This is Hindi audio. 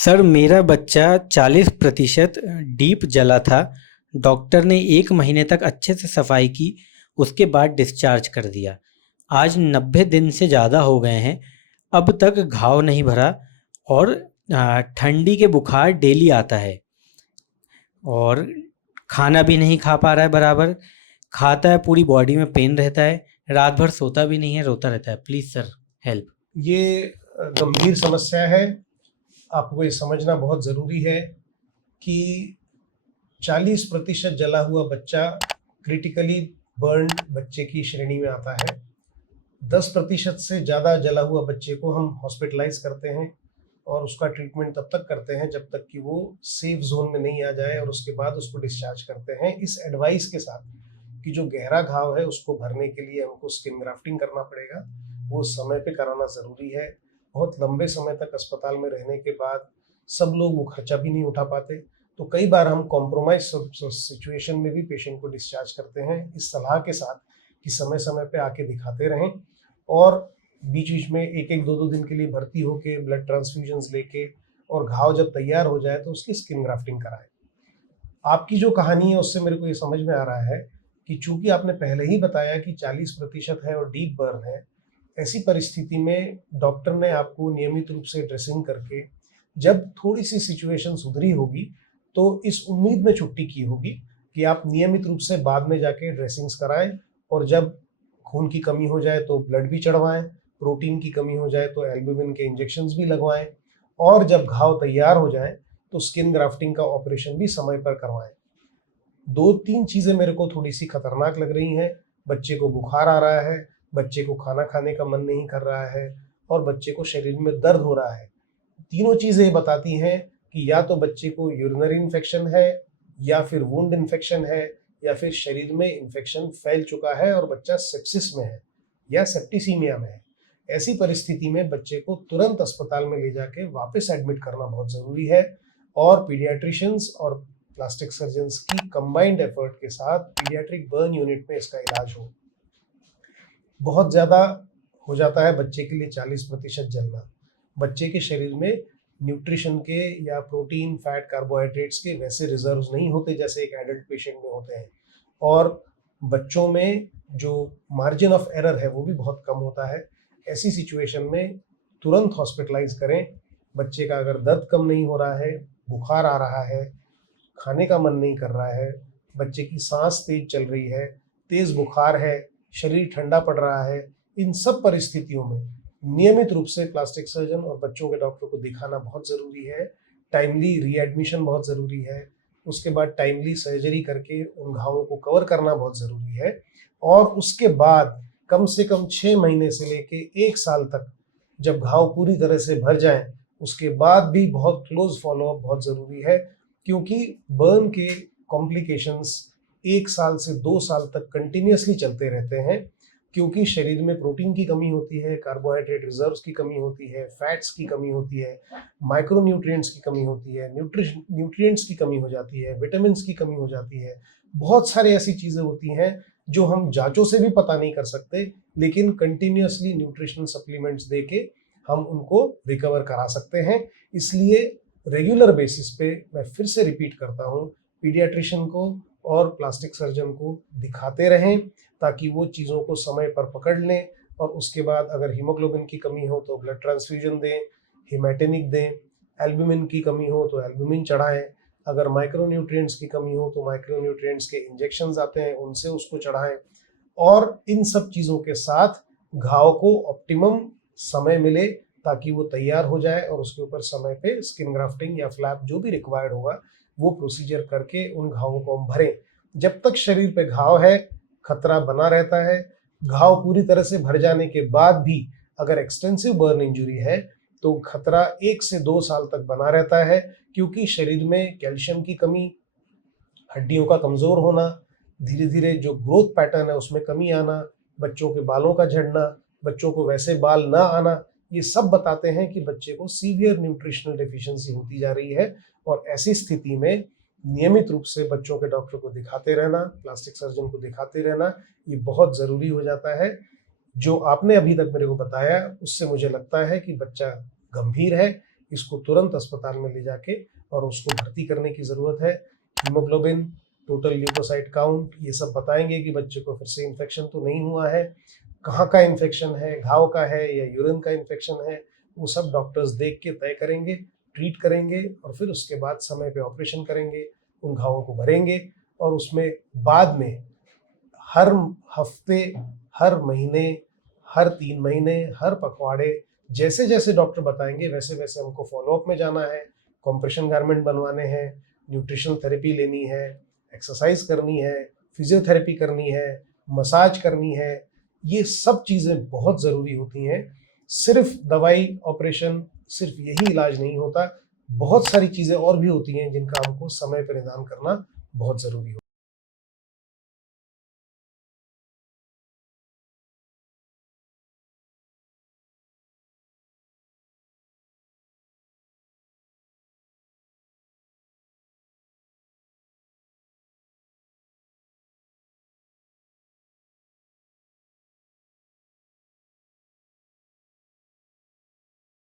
सर, मेरा बच्चा 40% डीप जला था। डॉक्टर ने 1 महीने तक अच्छे से सफाई की, उसके बाद डिस्चार्ज कर दिया। आज 90 दिन से ज़्यादा हो गए हैं, अब तक घाव नहीं भरा। और ठंडी के बुखार डेली आता है। और खाना भी नहीं खा पा रहा है बराबर। खाता है, पूरी बॉडी में पेन रहता है। रात भर सोता भी नहीं है, रोता रहता है। Please sir, help. ये गंभीर समस्या है। आपको ये समझना बहुत ज़रूरी है कि 40% जला हुआ बच्चा क्रिटिकली बर्न्ड बच्चे की श्रेणी में आता है। 10% से ज़्यादा जला हुआ बच्चे को हम हॉस्पिटलाइज करते हैं और उसका ट्रीटमेंट तब तक करते हैं जब तक कि वो सेफ जोन में नहीं आ जाए, और उसके बाद उसको डिस्चार्ज करते हैं इस एडवाइस के साथ कि जो गहरा घाव है उसको भरने के लिए हमको स्किन ग्राफ्टिंग करना पड़ेगा। वो समय पे कराना ज़रूरी है। बहुत लंबे समय तक अस्पताल में रहने के बाद सब लोग वो खर्चा भी नहीं उठा पाते, तो कई बार हम कॉम्प्रोमाइज सिचुएशन में भी पेशेंट को डिस्चार्ज करते हैं इस सलाह के साथ कि समय समय पे आके दिखाते रहें, और बीच बीच में एक एक दो दो दिन के लिए भर्ती होके ब्लड ट्रांसफ्यूजन्स लेके, और घाव जब तैयार हो जाए तो उसकी स्किन ग्राफ्टिंग कराएं। आपकी जो कहानी है उससे मेरे को ये समझ में आ रहा है कि चूंकि आपने पहले ही बताया कि 40% है और डीप बर्न है, ऐसी परिस्थिति में डॉक्टर ने आपको नियमित रूप से ड्रेसिंग करके जब थोड़ी सी सिचुएशन सुधरी होगी तो इस उम्मीद में छुट्टी की होगी कि आप नियमित रूप से बाद में जाके ड्रेसिंग्स कराएं, और जब खून की कमी हो जाए तो ब्लड भी चढ़वाएं, प्रोटीन की कमी हो जाए तो एल्बुमिन के इंजेक्शंस भी लगवाएं, और जब घाव तैयार हो जाए तो स्किन ग्राफ्टिंग का ऑपरेशन भी समय पर करवाएं। 2-3 चीज़ें मेरे को थोड़ी सी खतरनाक लग रही हैं। बच्चे को बुखार आ रहा है, बच्चे को खाना खाने का मन नहीं कर रहा है, और बच्चे को शरीर में दर्द हो रहा है। तीनों चीज़ें बताती हैं कि या तो बच्चे को यूरिनरी इन्फेक्शन है, या फिर वुंड इन्फेक्शन है, या फिर शरीर में इन्फेक्शन फैल चुका है और बच्चा सेप्सिस में है या सेप्टिसीमिया में है। ऐसी परिस्थिति में बच्चे को तुरंत अस्पताल में ले जाके वापस एडमिट करना बहुत ज़रूरी है, और पीडियाट्रिशियंस और प्लास्टिक सर्जन्स की कंबाइंड एफर्ट के साथ पीडियाट्रिक बर्न यूनिट में इसका इलाज हो। बहुत ज़्यादा हो जाता है बच्चे के लिए 40% जलना। बच्चे के शरीर में न्यूट्रिशन के या प्रोटीन, फैट, कार्बोहाइड्रेट्स के वैसे रिजर्व्स नहीं होते जैसे एक एडल्ट पेशेंट में होते हैं, और बच्चों में जो मार्जिन ऑफ एरर है वो भी बहुत कम होता है। ऐसी सिचुएशन में तुरंत हॉस्पिटलाइज करें। बच्चे का अगर दर्द कम नहीं हो रहा है, बुखार आ रहा है, खाने का मन नहीं कर रहा है, बच्चे की सांस तेज चल रही है, तेज बुखार है, शरीर ठंडा पड़ रहा है, इन सब परिस्थितियों में नियमित रूप से प्लास्टिक सर्जन और बच्चों के डॉक्टर को दिखाना बहुत ज़रूरी है। टाइमली रीएडमिशन बहुत ज़रूरी है। उसके बाद टाइमली सर्जरी करके उन घावों को कवर करना बहुत ज़रूरी है, और उसके बाद कम से कम 6 महीने से लेके 1 साल तक जब घाव पूरी तरह से भर जाएं, उसके बाद भी बहुत क्लोज फॉलोअप बहुत ज़रूरी है, क्योंकि बर्न के कॉम्प्लिकेशंस 1 साल से 2 साल तक कंटिन्यूसली चलते रहते हैं, क्योंकि शरीर में प्रोटीन की कमी होती है, कार्बोहाइड्रेट रिजर्व्स की कमी होती है, फैट्स की कमी होती है, माइक्रो न्यूट्रिएंट्स की कमी होती है, न्यूट्रिएंट्स की कमी हो जाती है, विटामिन की कमी हो जाती है। बहुत सारी ऐसी चीज़ें होती हैं जो हम जांचों से भी पता नहीं कर सकते, लेकिन कंटिन्यूसली न्यूट्रिशनल सप्लीमेंट्स दे के हम उनको रिकवर करा सकते हैं। इसलिए रेगुलर बेसिस पे मैं फिर से रिपीट करता हूँ, पीडियाट्रिशियन को और प्लास्टिक सर्जन को दिखाते रहें ताकि वो चीज़ों को समय पर पकड़ लें, और उसके बाद अगर हीमोग्लोबिन की कमी हो तो ब्लड ट्रांसफ्यूजन दें, हिमैटेनिक दें, एल्बुमिन की कमी हो तो एल्बुमिन चढ़ाएं, अगर माइक्रोन्यूट्रिएंट्स की कमी हो तो माइक्रोन्यूट्रिएंट्स के इंजेक्शंस आते हैं उनसे उसको चढ़ाएं, और इन सब चीज़ों के साथ घाव को ऑप्टिमम समय मिले ताकि वो तैयार हो जाए, और उसके ऊपर समय पे स्किन ग्राफ्टिंग या फ्लैप जो भी रिक्वायर्ड होगा वो प्रोसीजर करके उन घावों को हम भरें। जब तक शरीर पे घाव है खतरा बना रहता है। घाव पूरी तरह से भर जाने के बाद भी अगर एक्सटेंसिव बर्न इंजरी है तो खतरा 1 से 2 साल तक बना रहता है, क्योंकि शरीर में कैल्शियम की कमी, हड्डियों का कमज़ोर होना, धीरे धीरे जो ग्रोथ पैटर्न है उसमें कमी आना, बच्चों के बालों का झड़ना, बच्चों को वैसे बाल ना आना, ये सब बताते हैं कि बच्चे को सीवियर न्यूट्रिशनल डेफिशिएंसी होती जा रही है। और ऐसी स्थिति में नियमित रूप से बच्चों के डॉक्टर को दिखाते रहना, प्लास्टिक सर्जन को दिखाते रहना, ये बहुत ज़रूरी हो जाता है। जो आपने अभी तक मेरे को बताया उससे मुझे लगता है कि बच्चा गंभीर है, इसको तुरंत अस्पताल में ले जाके और उसको भर्ती करने की ज़रूरत है। हीमोग्लोबिन, टोटल ल्यूकोसाइट काउंट, ये सब बताएंगे कि बच्चे को फिर से इन्फेक्शन तो नहीं हुआ है, कहाँ का इन्फेक्शन है, घाव का है या यूरिन का इन्फेक्शन है, वो सब डॉक्टर्स देख के तय करेंगे, ट्रीट करेंगे और फिर उसके बाद समय पे ऑपरेशन करेंगे, उन घावों को भरेंगे और उसमें बाद में हर हफ्ते, हर महीने, हर 3 महीने, हर पखवाड़े जैसे जैसे डॉक्टर बताएंगे वैसे वैसे हमको फॉलोअप में जाना है, कॉम्प्रेशन गारमेंट बनवाने हैं, न्यूट्रिशनल थेरेपी लेनी है, एक्सरसाइज करनी है, फिजियोथेरेपी करनी है, मसाज करनी है। ये सब चीज़ें बहुत ज़रूरी होती हैं। सिर्फ दवाई, ऑपरेशन, सिर्फ यही इलाज नहीं होता, बहुत सारी चीज़ें और भी होती हैं जिनका हमको समय पर निदान करना बहुत ज़रूरी होता है।